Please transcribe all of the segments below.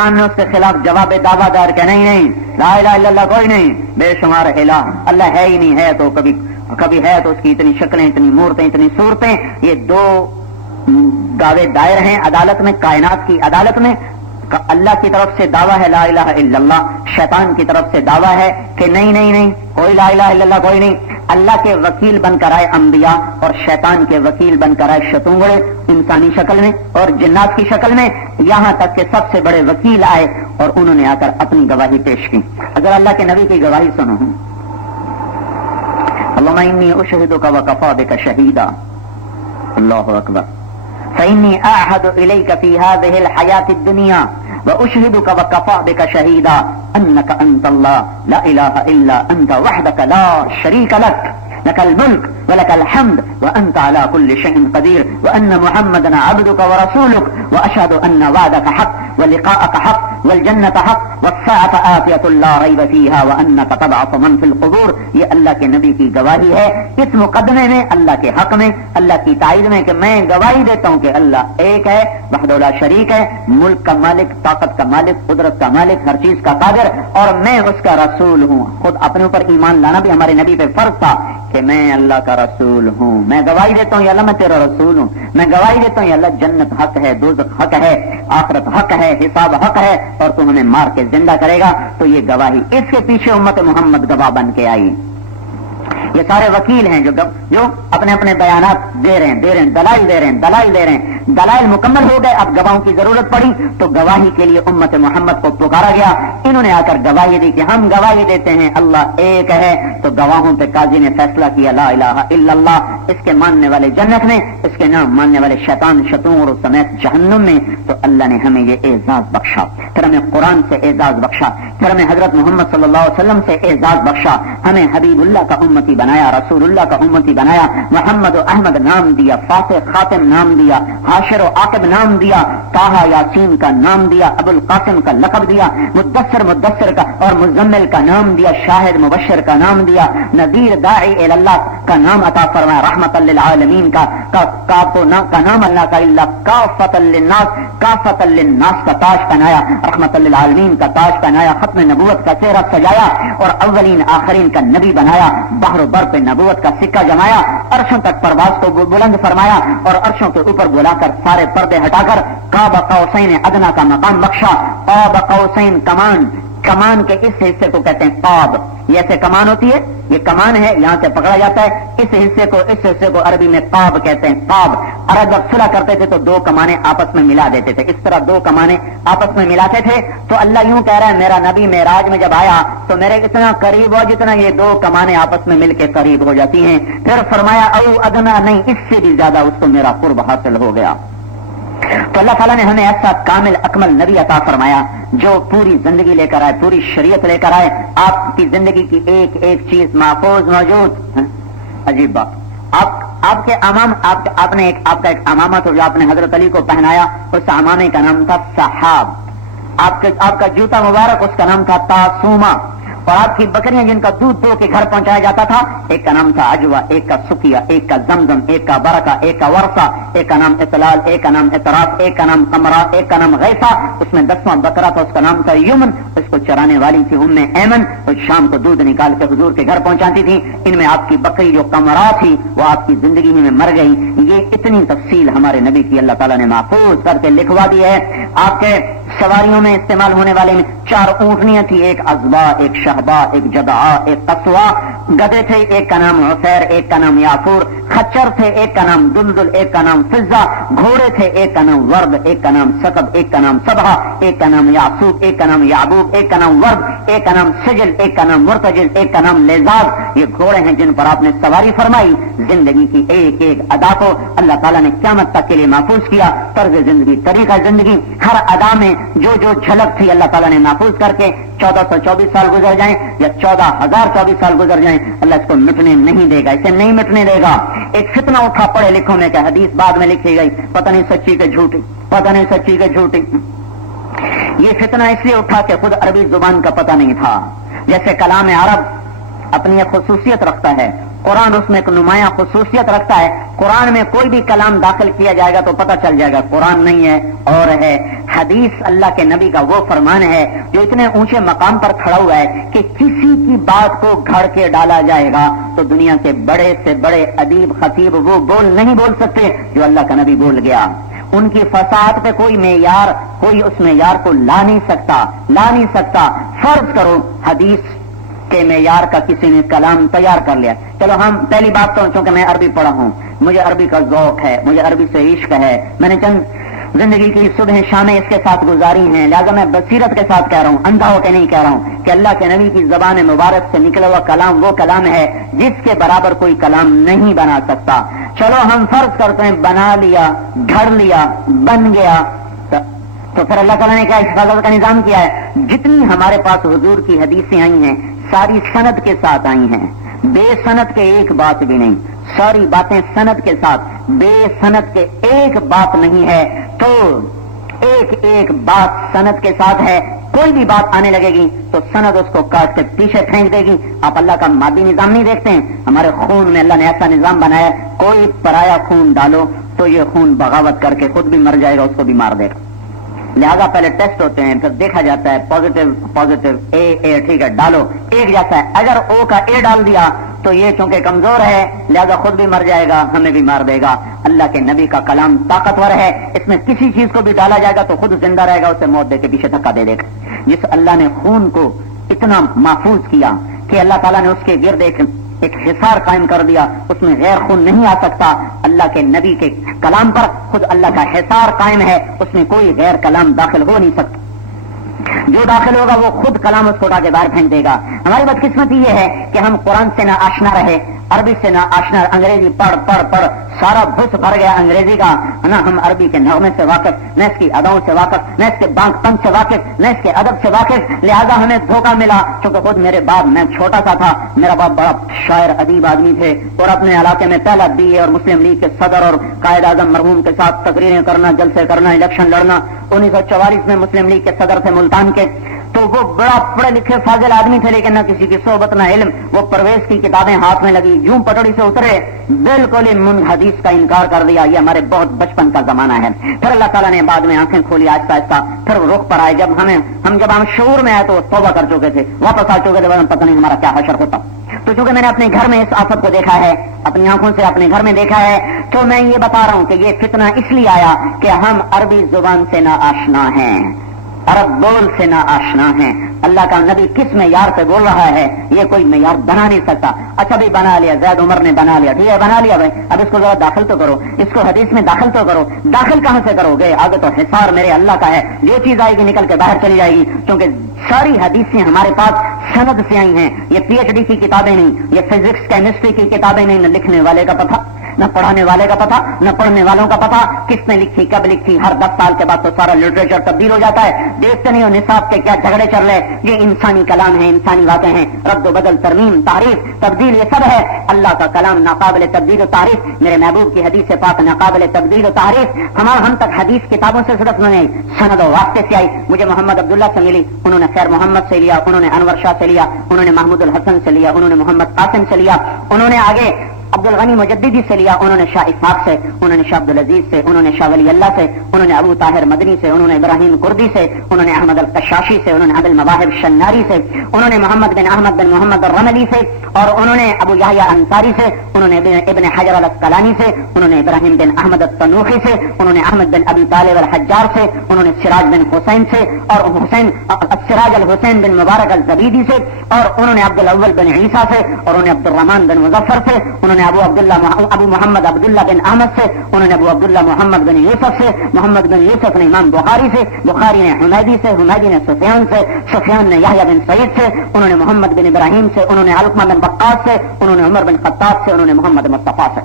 شیطان نے اس کے خلاف جواب دعویٰ دار کہ نہیں لا الہ الا اللہ کوئی نہیں، بے شمار الہ، اللہ ہے ہی نہیں، ہے تو کبھی ہے تو اس کی اتنی شکلیں، اتنی مورتیں، اتنی صورتیں. یہ دو دعوے دائر ہیں عدالت میں، کائنات کی عدالت میں. اللہ کی طرف سے دعویٰ ہے لا الہ الا اللہ، شیطان کی طرف سے دعویٰ ہے کہ نہیں کوئی لا الہ الا اللہ کوئی نہیں. اللہ کے وکیل بن کر آئے انبیاء اور شیطان کے وکیل بن کر آئے شتونگڑے انسانی شکل میں اور جنات کی شکل میں، یہاں تک کہ سب سے بڑے وکیل آئے اور انہوں نے آ کر اپنی گواہی پیش کی. اگر اللہ کے نبی کی گواہی سنو، اللہم انی اشہدک وکفی بک شہیدا، اللہ اکبر، فإني أعهد إليك في هذه الحياة الدنيا وأشهدك وكفى بك شهيدا أنك أنت الله لا إله إلا أنت وحدك لا شريك لك، لك الملك ولك الحمد وأنت على كل شيء قدير، وأن محمدا عبدك ورسولك، وأشهد أن وعدك حق ولقاءك حق والجنة حق والساعة آتية لا ريب فيها وأنك تبعث من في القبور. یہ اللہ کے نبی کی گواہی ہے اس مقدمے میں، اللہ کے حق میں، اللہ کی تائید میں کہ میں گواہی دیتا ہوں کہ اللہ ایک ہے، وحدہ لا شریک ہے، ملک کا مالک، طاقت کا مالک، قدرت کا مالک، ہر چیز کا قادر، اور میں اس کا رسول ہوں. خود اپنے اوپر ایمان لانا بھی ہمارے نبی پہ فرض تھا کہ میں اللہ کا رسول ہوں. میں گواہی دیتا ہوں یا اللہ میں تیرا رسول ہوں. میں گواہی دیتا ہوں یا اللہ جنت حق ہے، دوزخ حق ہے، آخرت حق ہے، حساب حق ہے، اور تو ہمیں مار کے زندہ کرے گا. تو یہ گواہی، اس کے پیچھے امت محمد گواہ بن کے آئی. یہ سارے وکیل ہیں جو اپنے اپنے بیانات دے رہے ہیں، دلائل دے رہے ہیں. دلائل مکمل ہو گئے، اب گواہوں کی ضرورت پڑی تو گواہی کے لیے امت محمد کو پکارا گیا. انہوں نے آ کر گواہی دی کہ ہم گواہی دیتے ہیں اللہ ایک ہے. تو گواہوں پہ قاضی نے فیصلہ کیا لا الہ الا اللہ. اس کے ماننے والے جنت میں، اس کے نہ ماننے والے شیطان شتور سمیت جہنم میں. تو اللہ نے ہمیں یہ اعزاز بخشا، پھر ہمیں قرآن سے اعزاز بخشا، پھر ہمیں حضرت محمد صلی اللہ علیہ وسلم سے اعزاز بخشا، ہمیں حبیب اللہ کا امتی بنایا، رسول اللہ کا امتی بنایا، محمد و احمد نام دیا، فاتح خاتم نام دیا، حاشر و عاقب نام دیا، طٰہٰ یاسین کا نام دیا، ابو القاسم کا لقب دیا، مدثر کا اور مزمل کا نام دیا، شاہد مبشر کا نام دیا، نذیر داعی الی اللہ کا نام عطا فرمایا، رحمت للعالمین کا نام اللہ کا الا کافۃ للناس کا تاج پہنایا، رحمت للعالمین کا تاج پہنایا، ختم نبوت کا چہرہ سجایا اور اولین آخرین کا نبی بنایا، بحر و بر پہ نبوت کا سکہ جمایا، عرشوں تک پرواز کو بلند فرمایا اور عرشوں کے اوپر بلا کر سارے پردے ہٹا کر قاب قوسین ادنیٰ کا مقام بخشا. قاب قوسین کمان کے اس حصے کو کہتے ہیں قاب. یہ ایسے کمان ہوتی ہے، یہ کمان ہے، یہاں سے پکڑا جاتا ہے، اس حصے کو عربی میں قاب کہتے ہیں. قاب عرب جب صلح کرتے تھے تو دو کمانیں آپس میں ملا دیتے تھے، اس طرح دو کمانیں آپس میں ملاتے تھے. تو اللہ یوں کہہ رہا ہے میرا نبی معراج میں جب آیا تو میرے اتنا قریب ہوا جتنا یہ دو کمانیں آپس میں مل کے قریب ہو جاتی ہیں. پھر فرمایا او ادنا، نہیں اس سے بھی زیادہ اس کو میرا قرب حاصل ہو گیا. تو اللہ تعالیٰ نے ہمیں ایسا کامل اکمل نبی عطا فرمایا جو پوری زندگی لے کر آئے، پوری شریعت لے کر آئے. آپ کی زندگی کی ایک ایک چیز محفوظ موجود. عجیب بات، آپ کے امام، آپ کا ایک امامہ تھا جو آپ نے حضرت علی کو پہنایا، اس امامے کا نام تھا صحاب. آپ کا جوتا مبارک اس کا نام تھا تاسوما. اور آپ کی بکریاں جن کا دودھ دو کے گھر پہنچایا جاتا تھا، ایک کا نام تھا عجوا، ایک کا سکیا، ایک کا زمزم، ایک کا برکہ، ایک کا ورثہ، ایک کا نام اطلال، ایک کا نام اطراف، ایک کا نام قمرا، ایک کا نام غیثہ. اس میں 10واں بکرا تھا، اس کا نام تھا یمن. اس کو چرانے والی تھی ام ایمن، اور شام کو دودھ نکال کے حضور کے گھر پہنچاتی تھی. ان میں آپ کی بکری جو قمرا تھی وہ آپ کی زندگی میں مر گئی. یہ اتنی تفصیل ہمارے نبی کی اللہ تعالیٰ نے محفوظ کر کے لکھوا دی ہے. آپ کے سواریوں میں استعمال ہونے والے میں 4 اونٹنیاں تھی، ایک ازبا، ایک شہبا، ایک جدعا، ایک قصوا. گدے تھے، ایک کا نام عسیر، ایک کا نام یافور. خچر تھے، ایک کا نام دلدل، ایک کا نام فضہ. گھوڑے تھے، ایک کا نام ورد، ایک کا نام سقب، ایک کا نام صبحہ، ایک کا نام یعصوب، ایک کا نام یعبوب، ایک کا نام ورد، ایک کا نام سجل، ایک کا نام مرتجل، ایک کا نام لیزاب. یہ گھوڑے ہیں جن پر آپ نے سواری فرمائی. زندگی کی ایک ایک ادا کو اللہ تعالیٰ نے قیامت تک کے لیے محفوظ کیا. طرز زندگی، طریقہ زندگی، ہر ادا میں جو جھلک تھی اللہ تعالیٰ نے محفوظ کر کے 1424 سال گزر جائیں یا 14,024 سال گزر جائیں، اللہ اس کو مٹنے نہیں دے گا، اسے نہیں مٹنے دے گا. ایک فتنہ اٹھا پڑھے لکھوں میں کہ حدیث بعد میں لکھی گئی، پتہ نہیں سچی کہ جھوٹی، پتہ نہیں سچی کہ جھوٹی. یہ فتنہ اس لیے اٹھا کہ خود عربی زبان کا پتہ نہیں تھا. جیسے کلام عرب اپنی ایک خصوصیت رکھتا ہے، قرآن اس میں ایک نمایاں خصوصیت رکھتا ہے. قرآن میں کوئی بھی کلام داخل کیا جائے گا تو پتہ چل جائے گا قرآن نہیں ہے اور ہے. حدیث اللہ کے نبی کا وہ فرمان ہے جو اتنے اونچے مقام پر کھڑا ہوا ہے کہ کسی کی بات کو گھڑ کے ڈالا جائے گا تو دنیا کے بڑے سے بڑے ادیب خطیب وہ نہیں بول سکتے جو اللہ کا نبی بول گیا. ان کی فصاحت پہ کوئی معیار، کوئی اس معیار کو لا نہیں سکتا. فرض کرو حدیث کے معیار کا کسی نے کلام تیار کر لیا. چلو ہم پہلی بات تو چونکہ میں عربی پڑھا ہوں، مجھے عربی کا ذوق ہے، مجھے عربی سے عشق ہے، میں نے چند زندگی کی صبح شامیں اس کے ساتھ گزاری ہیں، لہذا میں بصیرت کے ساتھ کہہ رہا ہوں، اندھا ہو کے نہیں کہہ رہا ہوں کہ اللہ کے نبی کی زبان مبارک سے نکلا ہوا کلام وہ کلام ہے جس کے برابر کوئی کلام نہیں بنا سکتا. چلو ہم فرض کرتے ہیں بنا لیا، گھڑ لیا، بن گیا، تو پھر اللہ تعالیٰ نے کیا حفاظت کا نظام کیا ہے. جتنی ہمارے پاس حضور کی حدیثیں آئی ہیں ساری سند کے ساتھ آئی ہیں، بے سند کے ایک بات بھی نہیں. ساری باتیں سند کے ساتھ، بے سند کے ایک بات نہیں ہے. تو ایک بات سند کے ساتھ ہے. کوئی بھی بات آنے لگے گی تو سند اس کو کاٹ کے پیچھے پھینک دے گی. آپ اللہ کا مادی نظام نہیں دیکھتے ہیں، ہمارے خون میں اللہ نے ایسا نظام بنایا ہے، کوئی پرایا خون ڈالو تو یہ خون بغاوت کر کے خود بھی مر جائے گا، اس کو بھی مار دے گا. لہذا پہلے ٹیسٹ ہوتے ہیں، پھر دیکھا جاتا ہے پازیٹیو اے ٹھیک ہے ڈالو، ایک جیسا ہے. اگر او کا اے ڈال دیا تو یہ چونکہ کمزور ہے لہذا خود بھی مر جائے گا، ہمیں بھی مار دے گا. اللہ کے نبی کا کلام طاقتور ہے، اس میں کسی چیز کو بھی ڈالا جائے گا تو خود زندہ رہے گا، اسے موت دے کے پیچھے دھکا دے گا. جس اللہ نے خون کو اتنا محفوظ کیا کہ اللہ تعالیٰ نے اس کے گرد ایک حصار قائم کر دیا، اس میں غیر خون نہیں آ سکتا. اللہ کے نبی کے کلام پر خود اللہ کا حصار قائم ہے، اس میں کوئی غیر کلام داخل ہو نہیں سکتا. جو داخل ہوگا وہ خود کلام اس کو اٹھا کے باہر پھینک دے گا. ہماری بدقسمتی یہ ہے کہ ہم قرآن سے نہ آشنا رہے، عربی سے نہ آشنا، انگریزی پڑھ سارا بھس بھر گیا انگریزی کا نہ. ہم عربی کے نغمے سے واقف، نہ اس کی اداؤں سے واقف، نہ اس کے بانک پنک سے واقف، نہ اس کے ادب سے واقف. لہذا ہمیں دھوکہ ملا. چونکہ خود میرے باپ، میں چھوٹا سا تھا، میرا باپ بڑا شاعر ادیب آدمی تھے اور اپنے علاقے میں پہلا BA اور مسلم لیگ کے صدر اور قائد اعظم مرحوم کے ساتھ تقریریں کرنا، جلسے کرنا، الیکشن لڑنا. 1944 میں مسلم لیگ کے صدر تھے ملتان کے. تو وہ بڑا پڑھے لکھے فاضل آدمی تھے لیکن نہ کسی کی صحبت نہ علم. وہ پرویز کی کتابیں ہاتھ میں لگی، یوں پٹڑی سے اترے، بالکل ہی حدیث کا انکار کر دیا. یہ ہمارے بہت بچپن کا زمانہ ہے. پھر اللہ تعالیٰ نے بعد میں آنکھیں کھولی آہستہ آہستہ، پھر وہ رخ پر آئے. جب ہم شعور میں آئے تو توبہ کر چکے تھے، واپس آ چکے تھے، پتہ نہیں ہمارا کیا حشر ہوتا. تو چونکہ میں نے اپنے گھر میں اس آفت کو دیکھا ہے، اپنی آنکھوں سے اپنے گھر میں دیکھا ہے، تو میں یہ بتا رہا ہوں کہ یہ فتنہ اس لیے آیا کہ ہم عربی زبان سے نہ آشنا ہیں، عرب بول سے نہ آشنا ہیں. اللہ کا نبی کس معیار پہ بول رہا ہے یہ کوئی معیار بنا نہیں سکتا. اچھا بھی بنا لیا، زید عمر نے بنا لیا، ٹھیک ہے بنا لیا بھائی، اب اس کو ذرا داخل تو کرو، اس کو حدیث میں داخل تو کرو. داخل کہاں سے کرو گے؟ آگے تو حصار میرے اللہ کا ہے، جو چیز آئے گی نکل کے باہر چلی جائے گی. کیونکہ ساری حدیثیں ہمارے پاس سند سے آئی ہیں. یہ PhD کی کتابیں نہیں، یہ فزکس کیمسٹری کی کتابیں نہیں. نہ لکھنے والے کا پتہ، نہ پڑھانے والے کا پتہ، نہ پڑھنے والوں کا پتہ، کس نے لکھی، کب لکھی. ہر 10 سال کے بعد تو سارا لٹریچر تبدیل ہو جاتا ہے. دیکھتے نہیں ہو نصاب کے کیا جھگڑے چل رہے. یہ انسانی کلام ہے، انسانی باتیں ہیں، رد و بدل، ترمیم، تعریف، تبدیل، یہ سب ہے. اللہ کا کلام ناقابل تبدیل و تعریف. میرے محبوب کی حدیث پاک ناقابل تبدیل و تعریف. ہم تک حدیث کتابوں سے صرف نہیں، سند و واسطے سے آئی. مجھے محمد عبداللہ سے ملی، انہوں نے خیر محمد سے لیا، انہوں نے انور شاہ سے لیا، انہوں نے محمود الحسن سے لیا، انہوں نے محمد قاسم سے لیا، انہوں نے آگے عبد الغنی مجددی سے لیا، انہوں نے شاہ اسحاق سے، انہوں نے شاہ عبد العزیز سے، انہوں نے شاہ ولی اللہ سے، انہوں نے ابو طاہر مدنی سے، انہوں نے ابراہیم کردی سے، انہوں نے احمد القشاشی سے، انہوں نے ابو المواہب شناری سے، انہوں نے محمد بن احمد بن محمد الرملی سے، اور انہوں نے ابو یحییٰ انصاری سے، انہوں نے ابن حجر الاسقلانی سے، انہوں نے ابراہیم بن احمد التنوخی سے، انہوں نے احمد بن ابی طالب الحجار سے، انہوں نے سراج بن حسین سے، اور سراج الحسین بن مبارک الزبیدی سے، اور انہوں نے عبد الاول بن عیسیٰ سے، اور انہوں نے عبد الرحمن بن مظفر سے، انہوں نے ابو محمد عبداللہ بن احمد سے، انہوں نے ابو عبداللہ محمد بن یوسف سے، محمد بن یوسف نے امام بخاری سے، بخاری نے حمیدی سے، حمیدی نے سفیان سے، سفیان نے یحییٰ بن سعید سے، انہوں نے محمد بن ابراہیم سے، انہوں نے علقمہ بن وقاص سے، انہوں نے عمر بن خطاب سے، انہوں نے محمد مصطفیٰ سے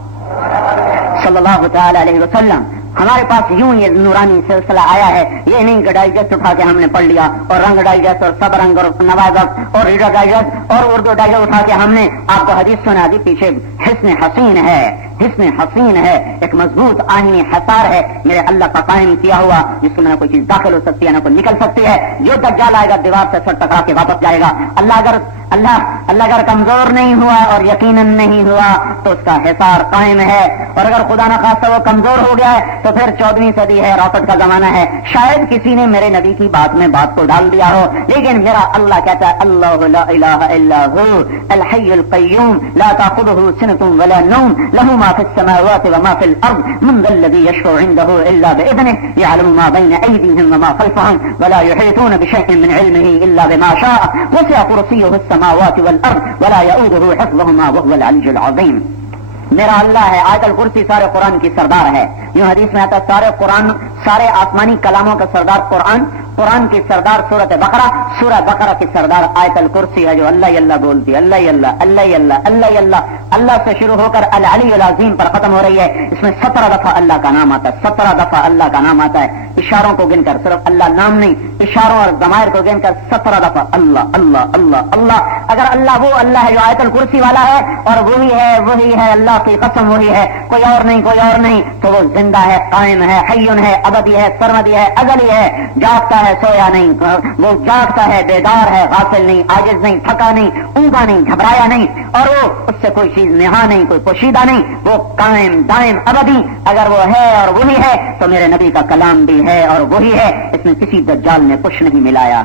صلی اللہ تعالی علیہ وسلم. ہمارے پاس یوں یہ نورانی سلسلہ آیا ہے. یہ نہیں کہ ڈائجسٹ اٹھا کے ہم نے پڑھ لیا، اور رنگ ڈائجسٹ اور سب رنگ اور نوازت اور ریڈر ڈائجسٹ اور اردو ڈائجسٹ اٹھا کے ہم نے آپ کو حدیث سنا دی. پیچھے حسن حسین ہے، حسن حسین ہے، ایک مضبوط آئینی حصار ہے میرے اللہ کا قائم کیا ہوا، جس میں نہ کوئی چیز داخل ہو سکتی ہے نہ کوئی نکل سکتی ہے. جو دجال آئے گا دیوار سے سر ٹکرا کے واپس جائے گا. اللہ اگر کمزور نہیں ہوا اور یقیناً نہیں ہوا تو اس کا حصار قائم ہے، اور اگر خدا نہ خواستہ وہ کمزور ہو گیا ہے تو پھر 14ویں صدی ہے، راکٹ کا زمانہ ہے. شاید کسی نے میرے نبی کی بات میں بات کو ڈال دیا ہو، لیکن میرا اللہ کہتا ہے اللہ لا الہ الا هو الحی القیوم لا تأخذه سنة ولا نوم له ما في السماوات وما في الارض من ذا الذي يشفع عنده الا باذنه يعلم ما بين ايديهم وما خلفهم ولا يحيطون بشيء من علمه الا بما شاء وسع كرسيه السماوات والارض ولا يؤوده حفظهما وهو العلي العظيم. میرا اللہ ہے. آیت الکرسی سارے قرآن کی سردار ہے. یوں حدیث میں آتا ہے سارے آسمانی کلاموں کا سردار قرآن کی سردار سورہ بقرہ کی سردار آیت الکرسی ہے جو اللہ اللہ بولتی ہے. اللہ اللہ اللہ اللہ اللہ اللہ اللہ سے شروع ہو کر العلی العظیم پر ختم ہو رہی ہے. اس میں 17 دفعہ اللہ کا نام آتا ہے. 17 دفعہ اللہ کا نام آتا ہے. اشاروں کو گن کر، صرف اللہ نام نہیں، اشاروں اور ضمائر کو گن کر 17 دفعہ اللہ اللہ اللہ اللہ. اگر اللہ وہ اللہ ہے جو آیت الکرسی والا ہے، اور وہی ہے اللہ کی قسم وہی ہے، کوئی اور نہیں، تو وہ زندہ ہے، قائم ہے، حیون ہے، ابدی ہے، سرمدی ہے، ازلی ہے، جاگتا ہے، سویا نہیں. وہ جاگتا ہے، بیدار ہے، غافل نہیں، عاجز نہیں، تھکا نہیں، اونگا نہیں، گھبرایا نہیں، اور وہ اس سے کوئی چیز نہا نہیں، کوئی پوشیدہ نہیں، وہ قائم دائم ابدی. اگر وہ ہے اور وہی ہے تو میرے نبی کا کلام بھی ہے اور وہی ہے. اس میں کسی دجال نے کچھ نہیں ملایا.